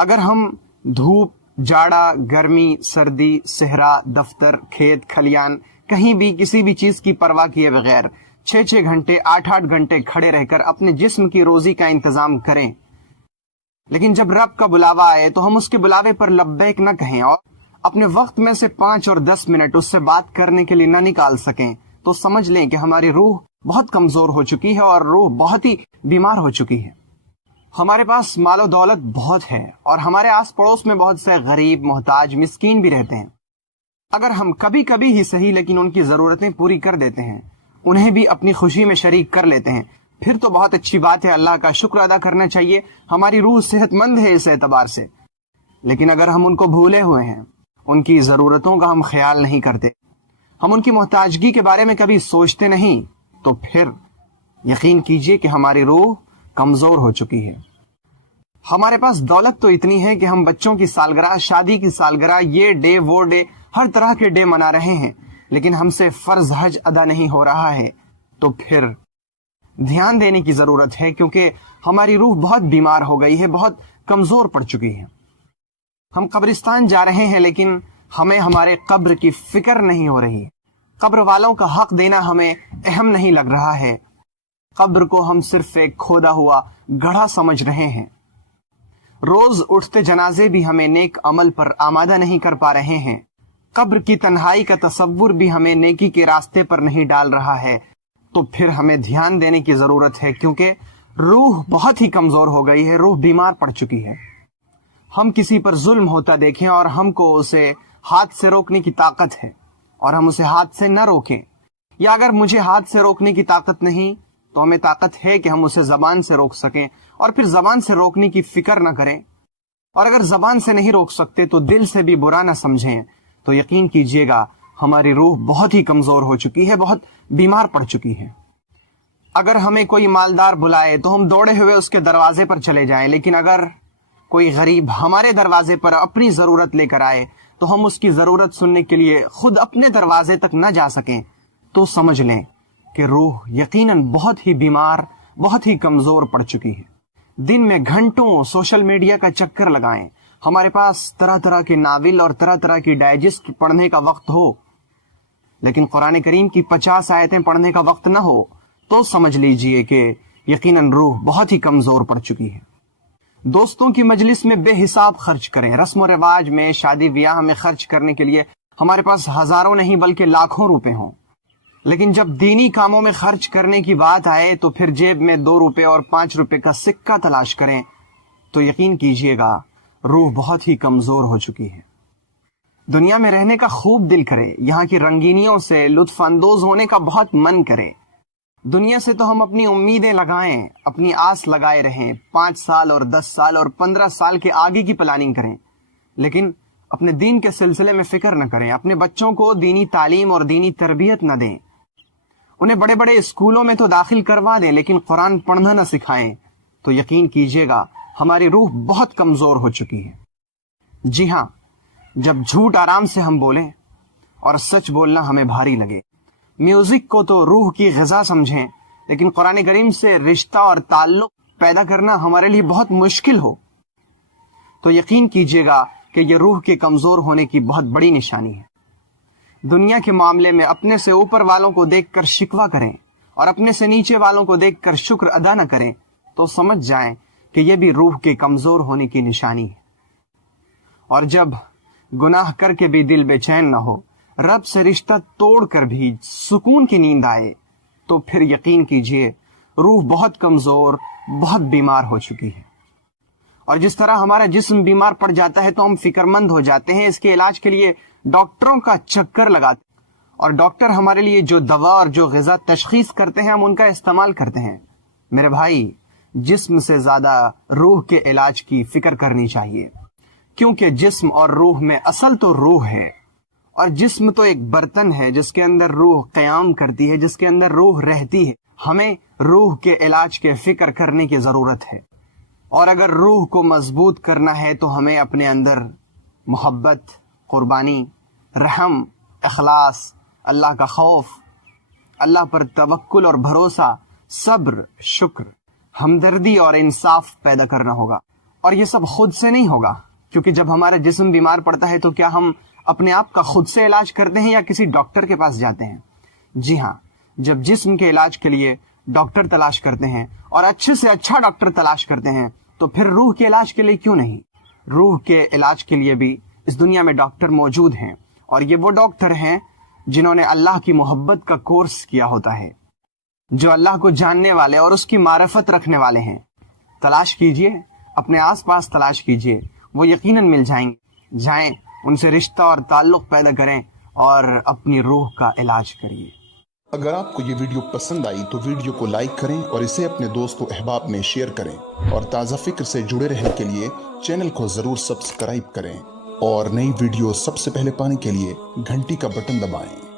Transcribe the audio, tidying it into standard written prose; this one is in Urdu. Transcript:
اگر ہم دھوپ، جاڑا، گرمی، سردی، صحرا، دفتر، کھیت، کھلیان، کہیں بھی کسی بھی چیز کی پرواہ کیے بغیر 6 گھنٹے 8 گھنٹے کھڑے رہ کر اپنے جسم کی روزی کا انتظام کریں، لیکن جب رب کا بلاوا آئے تو ہم اس کے بلاوے پر لبیک نہ کہیں اور اپنے وقت میں سے 5 اور 10 منٹ اس سے بات کرنے کے لیے نہ نکال سکیں، تو سمجھ لیں کہ ہماری روح بہت کمزور ہو چکی ہے اور روح بہت ہی بیمار ہو چکی ہے۔ ہمارے پاس مال و دولت بہت ہے اور ہمارے آس پڑوس میں بہت سے غریب، محتاج، مسکین بھی رہتے ہیں۔ اگر ہم کبھی کبھی ہی صحیح لیکن ان کی ضرورتیں پوری کر دیتے ہیں، انہیں بھی اپنی خوشی میں شریک کر لیتے ہیں، پھر تو بہت اچھی بات ہے، اللہ کا شکر ادا کرنا چاہیے، ہماری روح صحت مند ہے اس اعتبار سے۔ لیکن اگر ہم ان کو بھولے ہوئے ہیں، ان کی ضرورتوں کا ہم خیال نہیں کرتے، ہم ان کی محتاجگی کے بارے میں کبھی سوچتے نہیں، تو پھر یقین کیجئے کہ ہماری روح کمزور ہو چکی ہے۔ ہمارے پاس دولت تو اتنی ہے کہ ہم بچوں کی سالگرہ، شادی کی سالگرہ، یہ ڈے وہ ڈے، ہر طرح کے ڈے منا رہے ہیں، لیکن ہم سے فرض حج ادا نہیں ہو رہا ہے، تو پھر دھیان دینے کی ضرورت ہے، کیونکہ ہماری روح بہت بیمار ہو گئی ہے، بہت کمزور پڑ چکی ہے۔ ہم قبرستان جا رہے ہیں لیکن ہمیں ہمارے قبر کی فکر نہیں ہو رہی، قبر والوں کا حق دینا ہمیں اہم نہیں لگ رہا ہے، قبر کو ہم صرف ایک کھودا ہوا گڑھا سمجھ رہے ہیں۔ روز اٹھتے جنازے بھی ہمیں نیک عمل پر آمادہ نہیں کر پا رہے ہیں، قبر کی تنہائی کا تصور بھی ہمیں نیکی کے راستے پر نہیں ڈال رہا ہے، تو پھر ہمیں دھیان دینے کی ضرورت ہے، کیونکہ روح بہت ہی کمزور ہو گئی ہے، روح بیمار پڑ چکی ہے۔ ہم کسی پر ظلم ہوتا دیکھیں اور ہم کو اسے ہاتھ سے روکنے کی طاقت ہے اور ہم اسے ہاتھ سے نہ روکیں، یا اگر مجھے ہاتھ سے روکنے کی طاقت نہیں تو ہمیں طاقت ہے کہ ہم اسے زبان سے روک سکیں، اور پھر زبان سے روکنے کی فکر نہ کریں، اور اگر زبان سے نہیں روک سکتے تو دل سے بھی برا نہ سمجھیں، تو یقین کیجئے گا ہماری روح بہت ہی کمزور ہو چکی ہے، بہت بیمار پڑ چکی ہے۔ اگر ہمیں کوئی مالدار بلائے تو ہم دوڑے ہوئے اس کے دروازے پر چلے جائیں، لیکن اگر کوئی غریب ہمارے دروازے پر اپنی ضرورت لے کر آئے تو ہم اس کی ضرورت سننے کے لیے خود اپنے دروازے تک نہ جا سکیں، تو سمجھ لیں کہ روح یقیناً بہت ہی بیمار، بہت ہی کمزور پڑ چکی ہے۔ دن میں گھنٹوں سوشل میڈیا کا چکر لگائیں، ہمارے پاس طرح طرح کے ناول اور طرح طرح کی ڈائجسٹ پڑھنے کا وقت ہو، لیکن قرآن کریم کی 50 آیتیں پڑھنے کا وقت نہ ہو، تو سمجھ لیجئے کہ یقیناً روح بہت ہی کمزور پڑ چکی ہے۔ دوستوں کی مجلس میں بے حساب خرچ کریں، رسم و رواج میں، شادی بیاہ میں خرچ کرنے کے لیے ہمارے پاس ہزاروں نہیں بلکہ لاکھوں روپے ہوں، لیکن جب دینی کاموں میں خرچ کرنے کی بات آئے تو پھر جیب میں 2 روپے اور 5 روپے کا سکہ تلاش کریں، تو یقین کیجئے گا روح بہت ہی کمزور ہو چکی ہے۔ دنیا میں رہنے کا خوب دل کرے، یہاں کی رنگینیوں سے لطف اندوز ہونے کا بہت من کرے، دنیا سے تو ہم اپنی امیدیں لگائیں، اپنی آس لگائے رہیں، 5 سال اور 10 سال اور 15 سال کے آگے کی پلاننگ کریں، لیکن اپنے دین کے سلسلے میں فکر نہ کریں، اپنے بچوں کو دینی تعلیم اور دینی تربیت نہ دیں، انہیں بڑے بڑے اسکولوں میں تو داخل کروا دیں لیکن قرآن پڑھنا نہ سکھائیں، تو یقین کیجئے گا ہماری روح بہت کمزور ہو چکی ہے۔ جی ہاں، جب جھوٹ آرام سے ہم بولیں اور سچ بولنا ہمیں بھاری لگے، میوزک کو تو روح کی غذا سمجھیں، لیکن قرآن کریم سے رشتہ اور تعلق پیدا کرنا ہمارے لیے بہت مشکل ہو، تو یقین کیجئے گا کہ یہ روح کے کمزور ہونے کی بہت بڑی نشانی ہے۔ دنیا کے معاملے میں اپنے سے اوپر والوں کو دیکھ کر شکوہ کریں اور اپنے سے نیچے والوں کو دیکھ کر شکر ادا نہ کریں، تو سمجھ جائیں کہ یہ بھی روح کے کمزور ہونے کی نشانی ہے۔ اور جب گناہ کر کے بھی دل بے چین نہ ہو، رب سے رشتہ توڑ کر بھی سکون کی نیند آئے، تو پھر یقین کیجئے روح بہت کمزور، بہت بیمار ہو چکی ہے۔ اور جس طرح ہمارا جسم بیمار پڑ جاتا ہے تو ہم فکر مند ہو جاتے ہیں، اس کے علاج کے لیے ڈاکٹروں کا چکر لگاتے ہیں، اور ڈاکٹر ہمارے لیے جو دوا اور جو غذا تشخیص کرتے ہیں ہم ان کا استعمال کرتے ہیں۔ میرے بھائی، جسم سے زیادہ روح کے علاج کی فکر کرنی چاہیے، کیونکہ جسم اور روح میں اصل تو روح ہے، اور جسم تو ایک برتن ہے جس کے اندر روح قیام کرتی ہے، جس کے اندر روح رہتی ہے۔ ہمیں روح کے علاج کے فکر کرنے کی ضرورت ہے، اور اگر روح کو مضبوط کرنا ہے تو ہمیں اپنے اندر محبت، قربانی، رحم، اخلاص، اللہ کا خوف، اللہ پر توکل اور بھروسہ، صبر، شکر، ہمدردی اور انصاف پیدا کرنا ہوگا۔ اور یہ سب خود سے نہیں ہوگا، کیونکہ جب ہمارا جسم بیمار پڑتا ہے تو کیا ہم اپنے آپ کا خود سے علاج کرتے ہیں یا کسی ڈاکٹر کے پاس جاتے ہیں؟ جی ہاں، جب جسم کے علاج کے لیے ڈاکٹر تلاش کرتے ہیں اور اچھے سے اچھا ڈاکٹر تلاش کرتے ہیں تو پھر روح کے علاج کے لیے کیوں نہیں؟ روح کے علاج کے لیے بھی اس دنیا میں ڈاکٹر موجود ہیں، اور یہ وہ ڈاکٹر ہیں جنہوں نے اللہ کی محبت کا کورس کیا ہوتا ہے، جو اللہ کو جاننے والے اور اس کی معرفت رکھنے والے ہیں۔ تلاش کیجئے، اپنے آس پاس تلاش کیجئے، وہ یقیناً مل جائیں گے۔ جائیں، ان سے رشتہ اور تعلق پیدا کریں اور اپنی روح کا علاج کریے۔ اگر آپ کو یہ ویڈیو پسند آئی تو ویڈیو کو لائک کریں اور اسے اپنے دوست و احباب میں شیئر کریں، اور تازہ فکر سے جڑے رہنے کے لیے چینل کو ضرور سبسکرائب کریں، اور نئی ویڈیو سب سے پہلے پانے کے لیے گھنٹی کا بٹن دبائیں۔